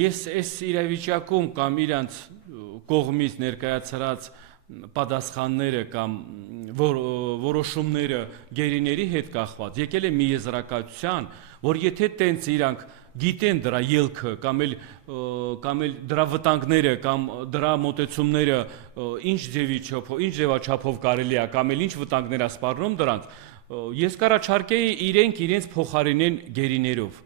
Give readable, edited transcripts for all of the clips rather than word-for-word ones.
ես այս իրավիճակում կամ իրանց կողմից ներկայացրած պատասխանները կամ որոշումները գերիների հետ կախված եկել է մի եզրակացության, որ եթե տենց իրանք գիտեն դրա ելքը կամ էլ դրա վտանգները կամ դրա մոտեցումները ինչ ձևաչափով կարելի է կամ էլ ինչ վտանգներ է սպառնում դրանց, ես կառաջարկեի իրենց փոխարինեն գերիներով։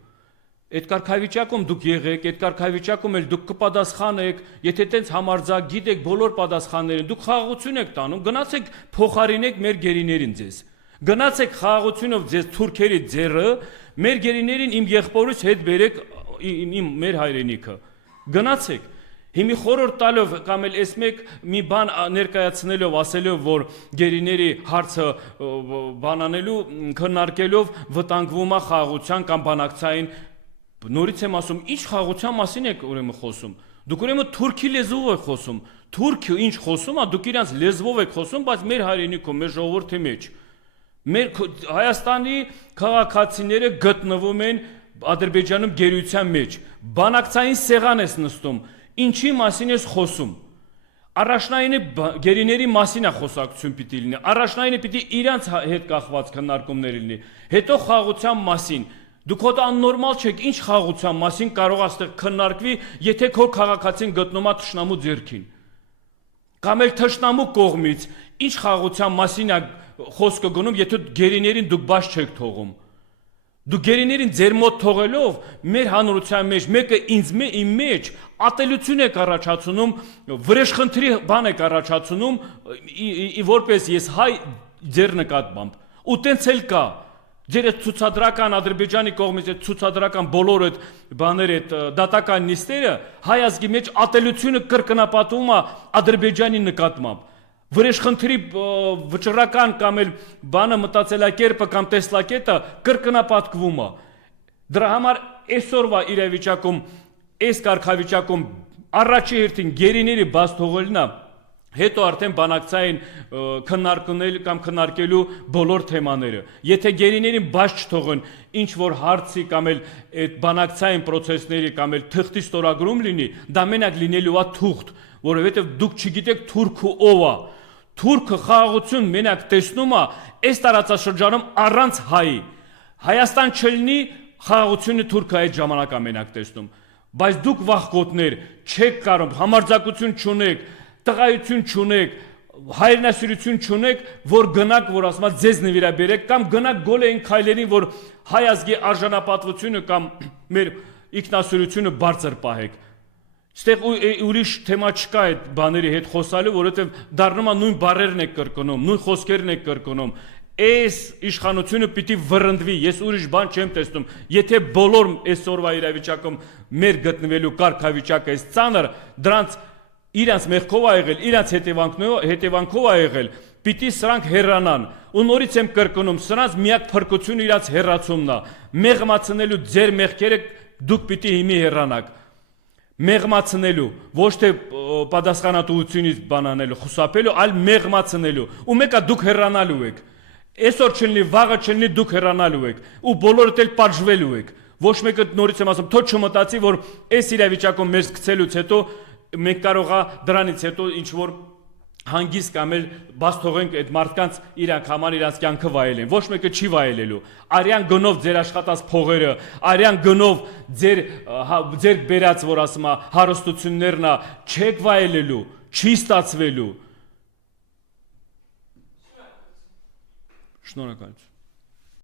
Այդ կարգավիճակում դուք եղեք, այդ կարգավիճակում էլ դուք կպատասխանեք, եթե տենց համարձակ գիտեք բոլոր պատասխանները, դուք խաղաղություն եք տանում, գնացեք փոխարինեք մեր գերիներին ձեզ։ Գնացեք խաղաղությունով ձեզ թուրքերի ձեռը, մեր գերիներին իմ եղբորուց հետ բերեք մեր հայրենիքը։ Գնացեք։ Հիմի խորհուրդ տալով կամ էլ այս մի բան ներկայացնելով, ասելով, որ գերիների հարցը բանանելու, քննարկելով վտանգվում է խաղաղության կամ բանակցային, նորից եմ ասում, ինչ խաղաղության մասին եք ուրեմն խոսում։ Դուք ուրեմն թուրքի լեզվով եք խոսում։ Թուրքը ինչ խոսում է, դուք իրանց լեզվով եք խոսում, բայց մեր հայրենիքում, մեր ժողովրդի մեջ։ Մեր Հայաստանի քաղաքացիները գտնվում են Ադրբեջանում գերության մեջ։ Բանակցային սեղան ես նստում։ Ինչի մասին ես խոսում։ Առաջնայինը գերիների մասին է խոսակցություն պիտի լինի։ Առաջնայինը պիտի իրանց հետ կախված քննարկումներ լինի։ Հետո խաղաղության մասին։ Դուք հոտ աննորմալ չեք, ինչ խաղաղության մասին կարող այստեղ քննարկվի, եթե քո քաղաքացին գտնում է թշնամու ձեռքին։ Կամ էլ թշնամու կողմից ինչ խաղաղության մասին է խոսքը գնում, եթե գերիներին դուք բաց չեք թողում։ Դուք գերիներին ձեր մոտ թողելով մեր հանրության մեջ մեկը իմ մեջ ատելություն եք առաջացնում, վրեժխնդրի բան եք առաջացնում, որպես ես հայ ձեր նկատմամբ։ Ու տենց էլ կա։ Ձեր այդ ցուցադրական Ադրբեջանի կողմից այդ ցուցադրական բոլոր այդ բաներ այդ դատական նիստերը հայ ազգի մեջ ատելությունը կրկնապատում է Ադրբեջանի նկատմամբ։ Վրեժխնդրի վճռական կամ էլ բանը մտածելակերպը կամ տեսլակետը կրկնապատկվում է։ Դրա համար այսօրվա իրավիճակում, այս կարգավիճակում առաջի հերթին գերիների բաց թողելն է, հետո արդեն բանակցային քննարկել կամ քննարկելու բոլոր թեմաները։ Եթե գերիներին բաց չթողեն, ինչ որ հարցի կամ էլ այդ բանակցային process-ների կամ էլ թղթի ստորագրում լինի, դա մենակ լինելու է թուղթ, որովհետև դուք չգիտեք թուրքը ով է։ Թուրքը խաղաղություն մենակ տեսնում է այս տարածաշրջանում առանց հայի։ Հայաստան չլինի, խաղաղությունը թուրքը այդ ժամանակ է մենակ տեսնում։ Բայց դուք վախկոտներ չեք կարող, համարձակություն չունեք, տղայություն չունեք, հայրենասիրություն չունեք, որ գնաք, որ ասում եմ, ձեզ նվիրաբերեք կամ գնաք գոլեին քայլերին, որ հայ ազգի արժանապատվությունը կամ մեր ինքնասիրությունը բարձր պահեք։ Ստեղ ուրիշ թեմա չկա այդ բաների հետ խոսալու, որովհետև դառնում է նույն բառերն եք կրկնում, նույն խոսքերն եք կրկնում։ Այս իշխանությունը պիտի վռնդվի, ես ուրիշ բան չեմ տեսնում։ Եթե բոլոր այսօրվա իրավիճակում մեր գտնվելու կարգավիճակը այս ծանր, դրանց իրանց մեղքով ա եղել, իրանց հետևանքով ա եղել, պիտի սրանք հեռանան։ Ու նորից եմ կրկնում, սրանց միակ փրկությունը իրանց հեռացումն է։ Մեղմացնելու ձեր մեղքերը դուք պիտի հիմի հեռանաք։ Մեղմացնելու, ոչ թե պատասխանատվությունից բանանելու, խուսափելու, այլ մեղմացնելու։ Ու մեկը դուք հեռանալու եք։ Այսօր չլինի, վաղը չլինի, դուք հեռանալու եք։ Ու բոլորդ էլ պատժվելու եք։ Ոչ մեկը նորից եմ ասում, թող չմտածի, որ այս իրավիճակում մեզ գցելուց հետո մենք կարող է դրանից հետո ինչ որ հանգիստ կամ էլ բաց թողենք այդ մարդկանց իրանք համար իրանց կյանքը վայելեն։ Ոչ մեկը չի վայելելու։ Արյան գնով ձեր աշխատած փողերը, արյան գնով ձեր բերած, որ ասում է, հարստություններն է, չեք վայելելու, չի ստացվելու։ Շնորհակալություն։